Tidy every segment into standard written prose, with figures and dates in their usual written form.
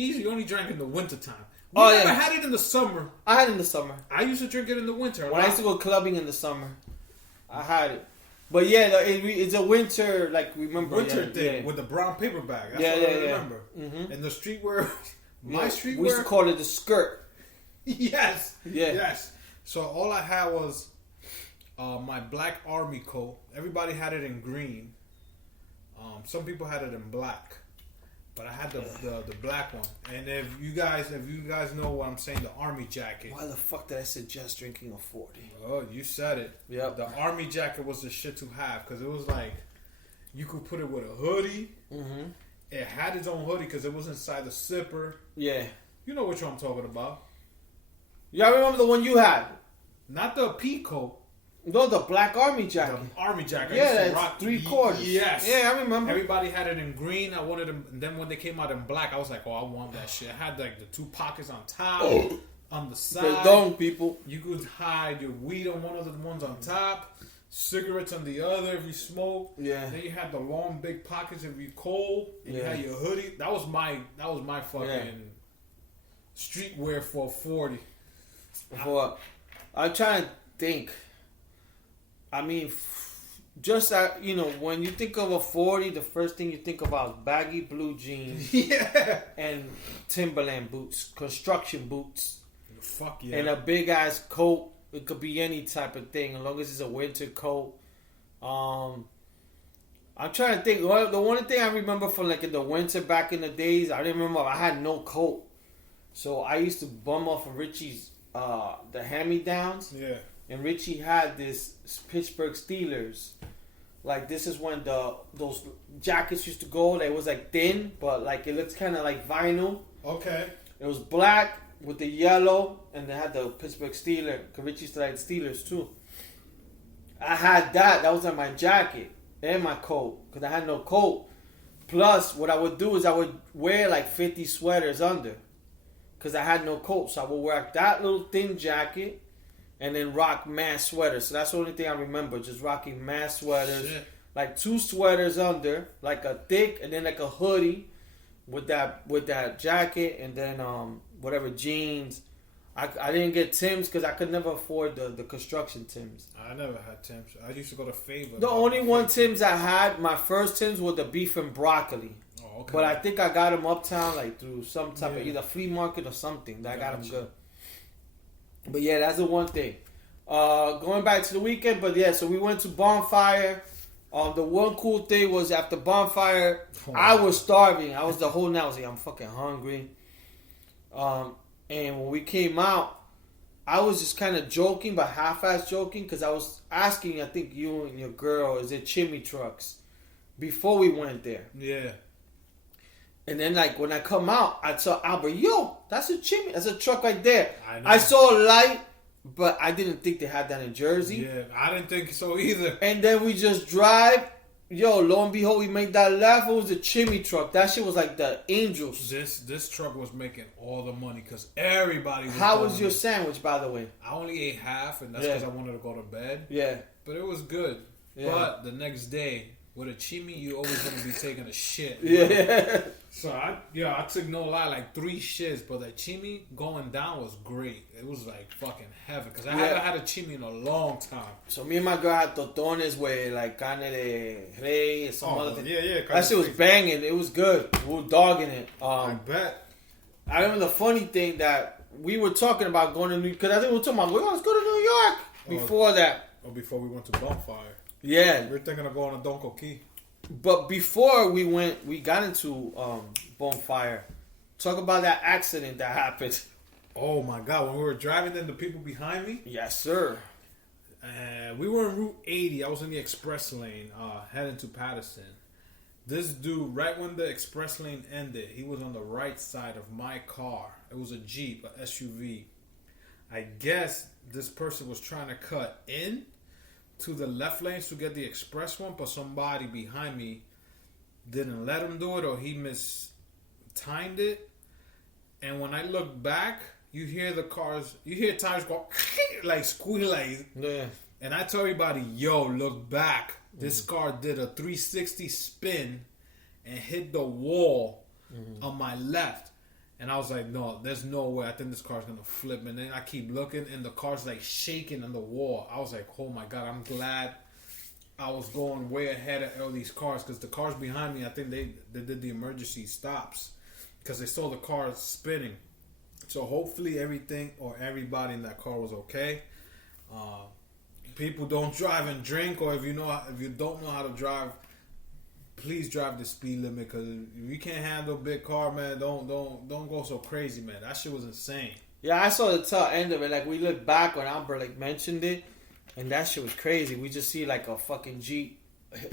You only drank in the wintertime. We Oh, never yeah. had it in the summer. I had it in the summer. I used to drink it in the winter. When I used to go clubbing in the summer, I had it. But yeah, it's a winter, like, remember. Winter thing with the brown paper bag. That's what I remember. Mm-hmm. And the streetwear, my streetwear. We used to call it the skirt. Yes. Yeah. Yes. So all I had was my black army coat. Everybody had it in green. Some people had it in black. But I had the black one. And if you guys know what I'm saying, the army jacket. Why the fuck did I suggest drinking a 40? Oh, you said it. Yeah. The army jacket was the shit to have because it was like you could put it with a hoodie. Mm-hmm. It had its own hoodie because it was inside the zipper. Yeah. You know which one I'm talking about. Yeah, I remember the one you had. Not the pea coat. No, the black army jacket. The army jacket. Yeah, that's 3/4. Yes. Yeah, I remember. Everybody had it in green. I wanted them. And then when they came out in black, I was like, oh, I want that shit. I had like the 2 pockets on top, on the side. They don't, people. You could hide your weed on one of the ones on top, cigarettes on the other if you smoke. Yeah. Then you had the long big pockets if you cold. And you had your hoodie. That was my fucking streetwear for 40. I'm trying to think. I mean, just when you think of a 40, the first thing you think about is baggy blue jeans, and Timberland boots, construction boots, fuck yeah, and a big ass coat. It could be any type of thing, as long as it's a winter coat. I'm trying to think. Well, the only thing I remember from like in the winter back in the days, I didn't remember. I had no coat, so I used to bum off of Richie's the hand-me-downs. Yeah. And Richie had this Pittsburgh Steelers. Like, this is when those jackets used to go. Like, it was like thin, but like it looks kind of like vinyl. Okay. It was black with the yellow, and they had the Pittsburgh Steelers. Cause Richie used to like the Steelers too. I had that. That was on my jacket and my coat, cause I had no coat. Plus, what I would do is I would wear like 50 sweaters under, cause I had no coat. So I would wear that little thin jacket. And then rock mass sweaters. So that's the only thing I remember. Just rocking mass sweaters. Shit. Like 2 sweaters under. Like a thick and then like a hoodie with that jacket. And then whatever jeans. I didn't get Tim's because I could never afford the construction Tim's. I never had Tim's. I used to go to Favor. The only one Tim's I had, my first Tim's were the beef and broccoli. Oh, okay. But I think I got them uptown like through some type of either flea market or something. That got them good. But yeah, that's the one thing. Going back to the weekend, but yeah, so we went to Bonfire. The one cool thing was after Bonfire, I was starving. I was the whole night. I was like, I'm fucking hungry. And when we came out, I was just kind of joking, but half-ass joking, because I was asking, I think you and your girl, is it chimney trucks? Before we went there. Yeah. And then, like, when I come out, I saw Albert, yo, that's a chimney. That's a truck right there. I saw a light, but I didn't think they had that in Jersey. Yeah, I didn't think so either. And then we just drive. Yo, lo and behold, we made that left. It was a chimney truck. That shit was like the Angels. This truck was making all the money because everybody was How was your sandwich, by the way? I only ate half, and that's because I wanted to go to bed. Yeah. But it was good. Yeah. But the next day, with a chimney, you always going to be taking a shit. Yeah. So, I took no lie, like 3 shits. But that chimney going down was great. It was like fucking heaven. Because I haven't had a chimney in a long time. So, me and my girl had totones with like carne de rey and some other thing. Yeah. That shit was banging. It was good. We were dogging it. I bet. I remember the funny thing that we were talking about going to New York. Because I think we were talking about, let's go to New York. Before that. Or before we went to Bonfire. Yeah. We were thinking of going to Karokee. But before we got into Bonfire. Talk about that accident that happened. Oh my God! When we were driving, then the people behind me. Yes, sir. We were in Route 80. I was in the express lane, heading to Patterson. This dude, right when the express lane ended, he was on the right side of my car. It was a Jeep, a SUV. I guess this person was trying to cut in to the left lanes to get the express one, but somebody behind me didn't let him do it, or he mistimed it. And when I look back, you hear tires go like squeal, like. Yeah. And I tell everybody, yo, look back. This car did a 360 spin and hit the wall on my left. And I was like, no, there's no way. I think this car's going to flip. And then I keep looking, and the car's like shaking on the wall. I was like, oh my God, I'm glad I was going way ahead of all these cars. Because the cars behind me, I think they did the emergency stops. Because they saw the car spinning. So hopefully everything or everybody in that car was okay. People don't drive and drink. Or if you don't know how to drive, please drive the speed limit, because if you can't handle a big car, man, don't go so crazy, man. That shit was insane. Yeah, I saw the tail end of it. Like, we looked back when Albert like mentioned it, and that shit was crazy. We just see like a fucking Jeep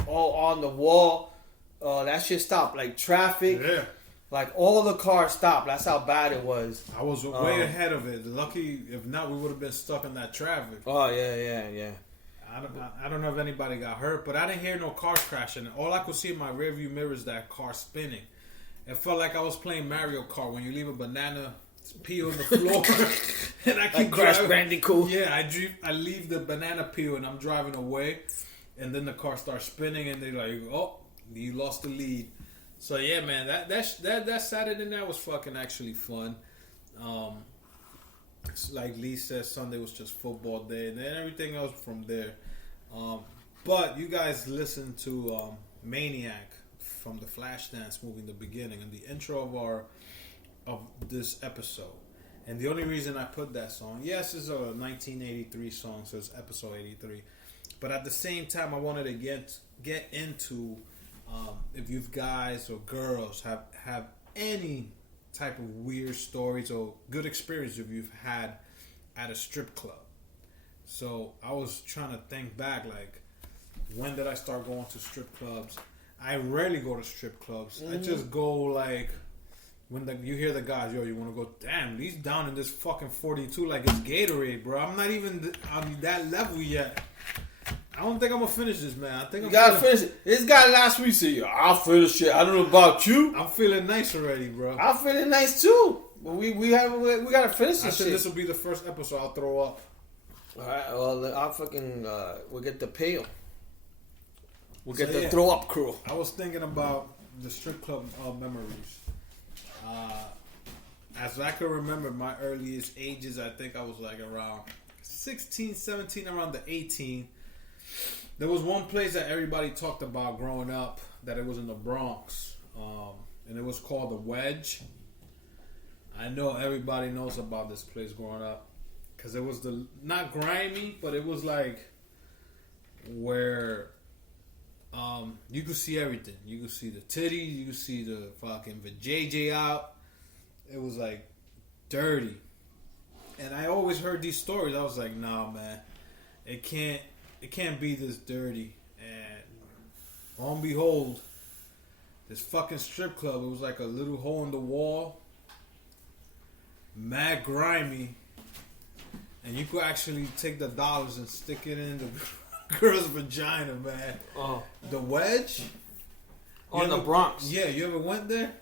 all on the wall. That shit stopped. Like traffic. Yeah. Like all the cars stopped. That's how bad it was. I was way ahead of it. Lucky, if not, we would have been stuck in that traffic. Oh yeah. I don't know if anybody got hurt, but I didn't hear no cars crashing. All I could see in my rearview mirror is that car spinning. It felt like I was playing Mario Kart when you leave a banana peel on the floor, and I keep like Crash driving. Bandicoot. Yeah, I leave the banana peel and I'm driving away, and then the car starts spinning, and they're like, "Oh, you lost the lead." So yeah, man, that Saturday night was fucking actually fun. Like Lee says, Sunday was just football day, and then everything else from there. But you guys listened to Maniac from the Flashdance movie in the beginning and the intro of this episode. And the only reason I put that song, yes, it's a 1983 song, so it's episode 83. But at the same time, I wanted to get into if you guys or girls have any type of weird stories or good experience if you've had at a strip club. So I was trying to think back, like, when did I start going to strip clubs? I rarely go to strip clubs. I just go like when you hear the guys, yo, you want to go? Damn, he's down in this fucking 42 like it's Gatorade, bro. I'm not even on that level yet. I don't think I'm gonna finish this, man. I think you gotta finish it. This guy last week said, "Yo, I'll finish it." I don't know about you. I'm feeling nice already, bro. I'm feeling nice too. But we gotta finish this. I think this will be the first episode I'll throw up. All right. Well, I'll fucking we'll get the pail. We'll get the throw up crew. I was thinking about the strip club memories. As I can remember, my earliest ages, I think I was like around 16, 17, around the 18. There was one place that everybody talked about growing up, that it was in the Bronx, and it was called the Wedge. I know everybody knows about this place growing up, because it was not grimy, but it was like where you could see everything. You could see the titties, you could see the fucking vajayjay out. It was like dirty, and I always heard these stories. I was like, nah, man, it can't be this dirty. And lo and behold, this fucking strip club, it was like a little hole in the wall, mad grimy, and you could actually take the dollars and stick it in the girl's vagina, man. Oh, the Wedge on the Bronx. Yeah, you ever went there?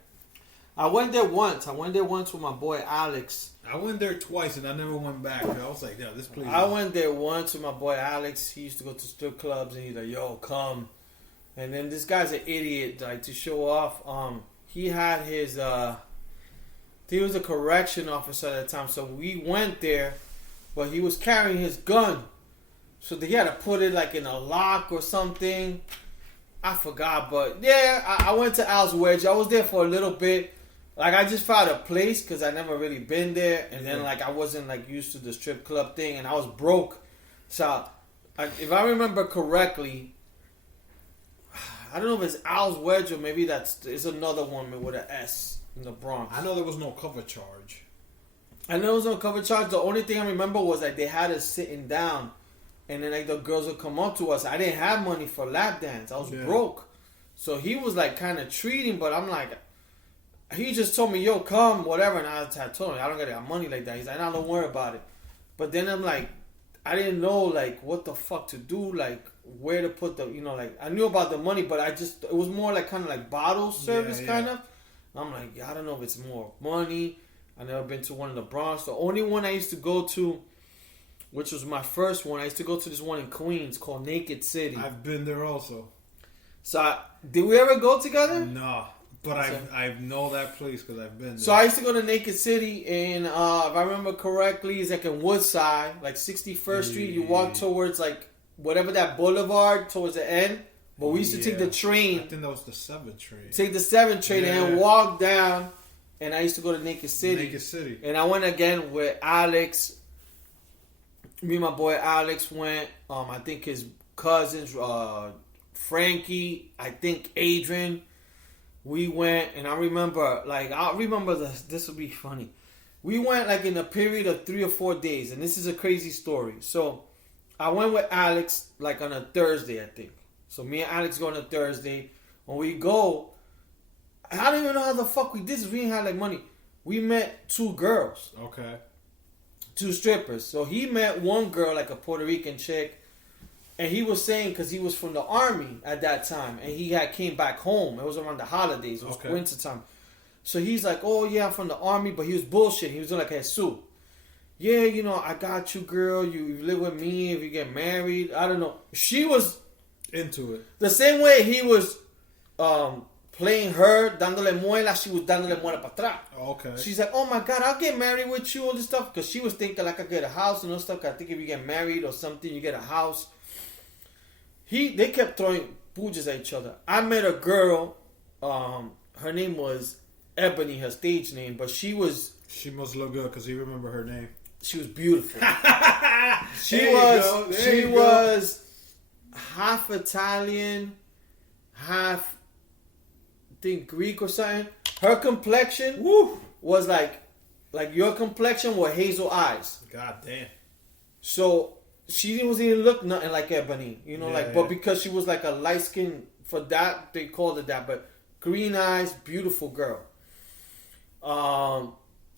I went there once. With my boy Alex. I went there twice and I never went back. I was like, yeah, this place. I went there once with my boy Alex. He used to go to strip clubs, and he's like, "Yo, come." And then this guy's an idiot, like, to show off. He had his he was a correction officer at the time, so we went there, but he was carrying his gun, so he had to put it like in a lock or something. I forgot, but yeah, I went to Al's Wedge. I was there for a little bit. Like, I just found a place because I never really been there, and then like I wasn't like used to the strip club thing, and I was broke. So, if I remember correctly, I don't know if it's Al's Wedge or maybe it's another one with an S in the Bronx. I know there was no cover charge. The only thing I remember was like they had us sitting down, and then like the girls would come up to us. I didn't have money for lap dance. I was broke, so he was like kind of treating, but I'm like. He just told me, yo, come, whatever. And I told him, I don't got money like that. He's like, nah, don't worry about it. But then I'm like, I didn't know, like, what the fuck to do, like, where to put the, like, I knew about the money, but it was more like kind of like bottle service kind of. And I'm like, I don't know if it's more money. I never been to one in the Bronx. The only one I used to go to, which was my first one, I used to go to this one in Queens called Naked City. I've been there also. So, did we ever go together? Nah. But I know that place because I've been there. So I used to go to Naked City, and if I remember correctly, it's like in Woodside, like 61st Street. You walk towards like whatever that boulevard towards the end. But we used to take the train. I think that was the 7 train. Take the 7 train and then walk down. And I used to go to Naked City. Naked City. And I went again with Alex. Me and my boy Alex went. I think his cousins, Frankie, I think Adrian. We went, and I remember, this will be funny. We went like in a period of 3 or 4 days, and this is a crazy story. So I went with Alex like on a Thursday, I think. So me and Alex go on a Thursday. When we go, I don't even know how the fuck we did this. We didn't have like money. We met 2 girls. Okay. 2 strippers. So he met one girl, like a Puerto Rican chick. And he was saying, because he was from the army at that time. And he had came back home. It was around the holidays. It was winter time. So he's like, oh yeah, I'm from the army. But he was bullshit. He was like, Jesus. Yeah, I got you, girl. You live with me if you get married. I don't know. She was into it. The same way he was playing her, dándole muela, she was dándole muela para atrás. Okay. She's like, oh my God, I'll get married with you, all this stuff. Because she was thinking like I get a house and all stuff. I think if you get married or something, you get a house. They kept throwing pujas at each other. I met a girl, her name was Ebony, her stage name, but she was... She must look good because you remember her name. She was beautiful. She was half Italian, half, I think, Greek or something. Her complexion was like your complexion with hazel eyes. God damn. So she wasn't even look nothing like Ebony, but because she was like a light skin, for that they called it that. But green eyes, beautiful girl.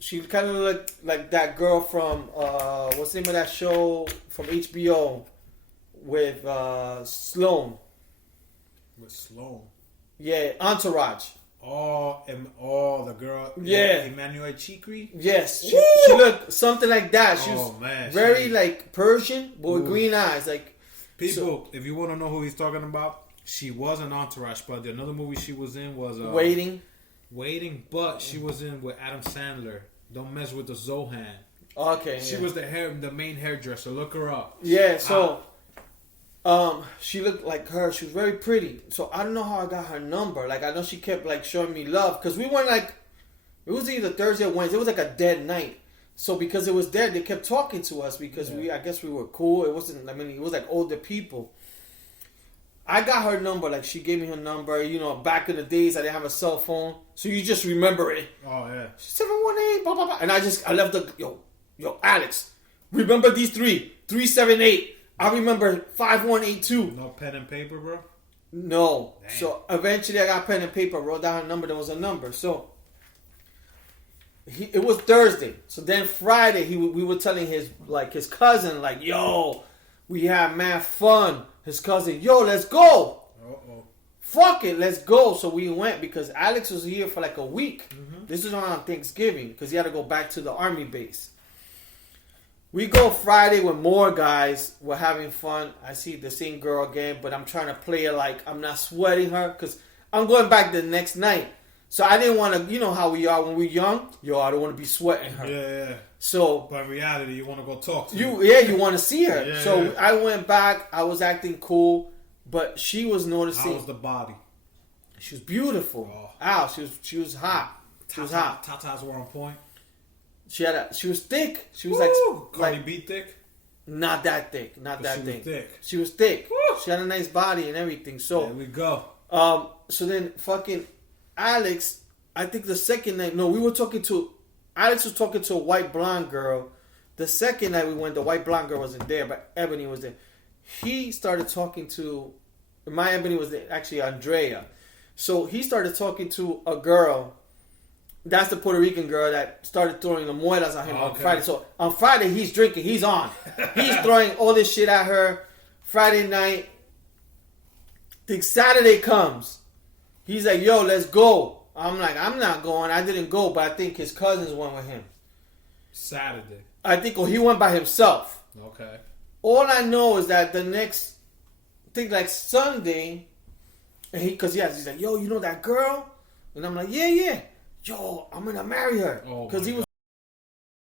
She kind of looked like that girl from what's the name of that show from HBO with Sloan. With Sloan. Yeah, Entourage. The girl. Yeah. Emmanuel Chikri? Yes. She looked something like that. She was very like Persian, but with green eyes. Like people, if you want to know who he's talking about, she was an Entourage, but another movie she was in was Waiting, but she was in with Adam Sandler. Don't mess with the Zohan. Okay. She was the main hairdresser. Look her up. Yeah, so she looked like her. She was very pretty. So I don't know how I got her number. Like I know she kept like showing me love because we went like it was either Thursday or Wednesday. It was like a dead night. So because it was dead, they kept talking to us because I guess we were cool. It wasn't. It was like older people. I got her number. Like she gave me her number. Back in the days I didn't have a cell phone, so you just remember it. Oh yeah. 718 blah blah blah. And I left the yo Alex. Remember these 378. I remember 5182. No pen and paper, bro? No. Damn. So eventually I got pen and paper, wrote down her number. There was a number. So it was Thursday. So then Friday we were telling his cousin yo, we had mad fun. His cousin, yo, let's go. Uh-oh. Fuck it, let's go. So we went because Alex was here for like a week. Mm-hmm. This was on Thanksgiving because he had to go back to the army base. We go Friday with more guys. We're having fun. I see the same girl again, but I'm trying to play her like I'm not sweating her because I'm going back the next night. So I didn't want to, you know how we are when we're young? Yo, I don't want to be sweating her. Yeah. So, but in reality, you want to go talk to her. You want to see her. Yeah, so I went back. I was acting cool, but she was noticing. How was the body? She was beautiful. Ow, she was hot. She was hot. Tatas were on point. She was thick. She was Cardi B thick? Not that thick. Not that thick. She was thick. Woo! She had a nice body and everything. So there we go. So then fucking Alex, I think the second night, Alex was talking to a white blonde girl. The second night we went, the white blonde girl wasn't there, but Ebony was there. He started talking to, my Ebony was there, actually Andrea. So he started talking to a girl. That's the Puerto Rican girl that started throwing the muelas on him on Friday. So on Friday, he's drinking. He's on. He's throwing all this shit at her. Friday night. I think Saturday comes. He's like, yo, let's go. I'm like, I'm not going. I didn't go, but I think his cousins went with him. Saturday. I think he went by himself. Okay. All I know is that the next, I think like Sunday, and he's like, yo, you know that girl? And I'm like, yeah. Yo, I'm gonna marry her. Oh, Because he was